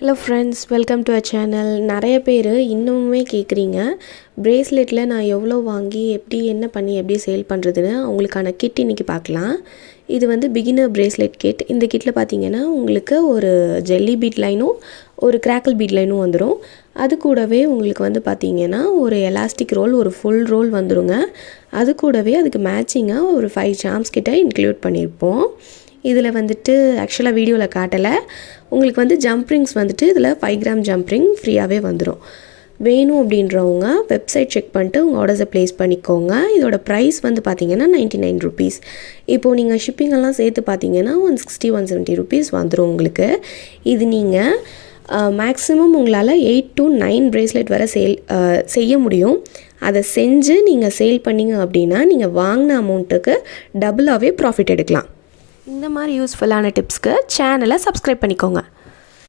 Hello friends, welcome to a channel. நிறைய பேர் இன்னுமே கேட்குறீங்க, ப்ரேஸ்லெட்டில் நான் எவ்வளோ வாங்கி எப்படி சேல் பண்ணுறதுன்னு. அவங்களுக்கான கிட் இன்றைக்கி பார்க்கலாம். இது வந்து பிகினர் ப்ரேஸ்லெட் கிட். இந்த கிட்டில் பார்த்தீங்கன்னா உங்களுக்கு ஒரு ஜெல்லி பீட் லைனும் ஒரு கிராக்கிள் பீட் லைனும் வந்துடும். அது கூடவே உங்களுக்கு வந்து பார்த்திங்கன்னா ஒரு எலாஸ்டிக் ரோல், ஒரு ஃபுல் ரோல் வந்துடுங்க. அது கூடவே அதுக்கு மேட்சிங்காக ஒரு 5 சாம்ஸ் கிட்ட இன்க்ளூட் பண்ணியிருப்போம். இதில் வந்துட்டு ஆக்சுவலாக வீடியோவில் காட்டலை. உங்களுக்கு வந்து ஜம்ப் ரிங்ஸ் வந்துட்டு இதில் 5 கிராம் ஜம்ப் ரிங் ஃப்ரீயாகவே வந்துடும். வேணும் அப்படின்றவங்க வெப்சைட் செக் பண்ணிட்டு உங்கள் ஆர்டர்ஸை ப்ளேஸ் பண்ணிக்கோங்க. இதோட ப்ரைஸ் வந்து பார்த்திங்கன்னா 99 ருபீஸ். இப்போது நீங்கள் ஷிப்பிங்கெல்லாம் சேர்த்து பார்த்தீங்கன்னா 160-170 ருபீஸ் வந்துடும் உங்களுக்கு. இது நீங்கள் மேக்ஸிமம் உங்களால் 8 to 9 ப்ரேஸ்லெட் வரை செய்ய முடியும். அதை செஞ்சு நீங்கள் சேல் பண்ணிங்க அப்படின்னா நீங்கள் வாங்கின அமௌண்ட்டுக்கு டபுளாகவே ப்ராஃபிட் எடுக்கலாம். இந்த மாதிரி யூஸ்ஃபுல்லான டிப்ஸ்க்கு சேனலை சப்ஸ்கிரைப் பண்ணிக்கோங்க.